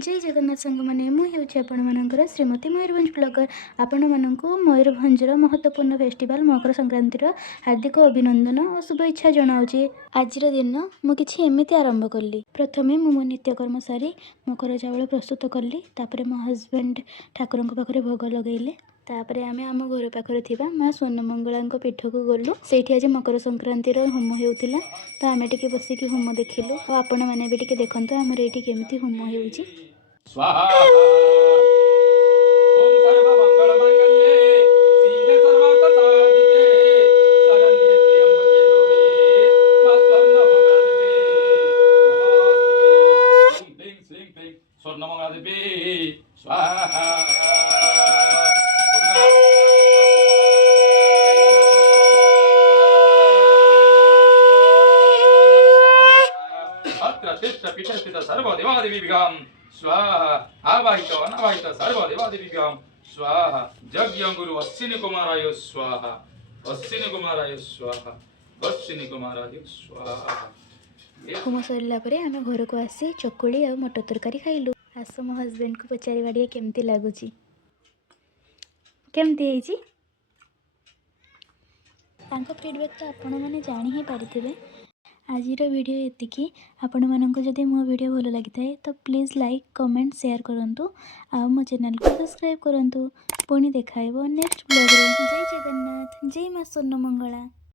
जय जगन्नाथ सांग मैंने मुझे आपणमर श्रीमती मयूरभंज ब्लॉगर आपण मानक मयूरभंजर महत्वपूर्ण फेस्टिवल मकर संक्रांतिर हार्दिक अभिनंदन और शुभेच्छा जनाऊँगी। आज दिन मुझे एमती आरंभ कली। प्रथमे मो नित्यकर्म सारी मकर चावल प्रस्तुत कली। तापर मो हजबैंड ठाकुर पाखे भोग लगेले। तापर आम आम घर पाखे थी माँ स्वर्णमंगला पीठ को गलु। से आज मकर संक्रांतिर होम होता तो आम टे बसिक होम देखिलु। और आपण मैंने भी टे देखते आमर ये केमती होम हो स्वाहा ओम सर्वमंगलमांगल्ये शिवे सर्वार्थसाधिके शरण्ये त्र्यंबके गौरी मा स्वर्णमंगलादेवी नमस्ते ओम ह्रीं श्रीं क्लीं स्वर्णमंगलादेवी स्वाहा अत्र तिष्ठ पीठस्थित सर्वदेवादिभिः स्वाहा आवाहित अनावाहित सर्वदेवादिभ्यां स्वाहा यज्ञ गुरु अश्विनी कुमाराय स्वाहा अश्विनी कुमाराय स्वाहा अश्विनी कुमाराय स्वाहा। होम सरला आम घर को आसी चकुली और मटर तरकारी खाइलु। आस मो हजबैंड को पचारिबा टिके केमती लागुची केमती हेची तांको फीडबैक तो आपण मैंने जानी ही पारिथिबे। आजिर वीडियो एतिकी। आपण मानक जदि मो वीडियो भल लगी थाए तो प्लीज़ लाइक कमेंट शेयर करंतु आ मो चैनल को सब्सक्राइब करंतु। पुणी देखाइबो नेक्स्ट ब्लॉग रे। जय जगन्नाथ जय माँ स्वर्णमंगला।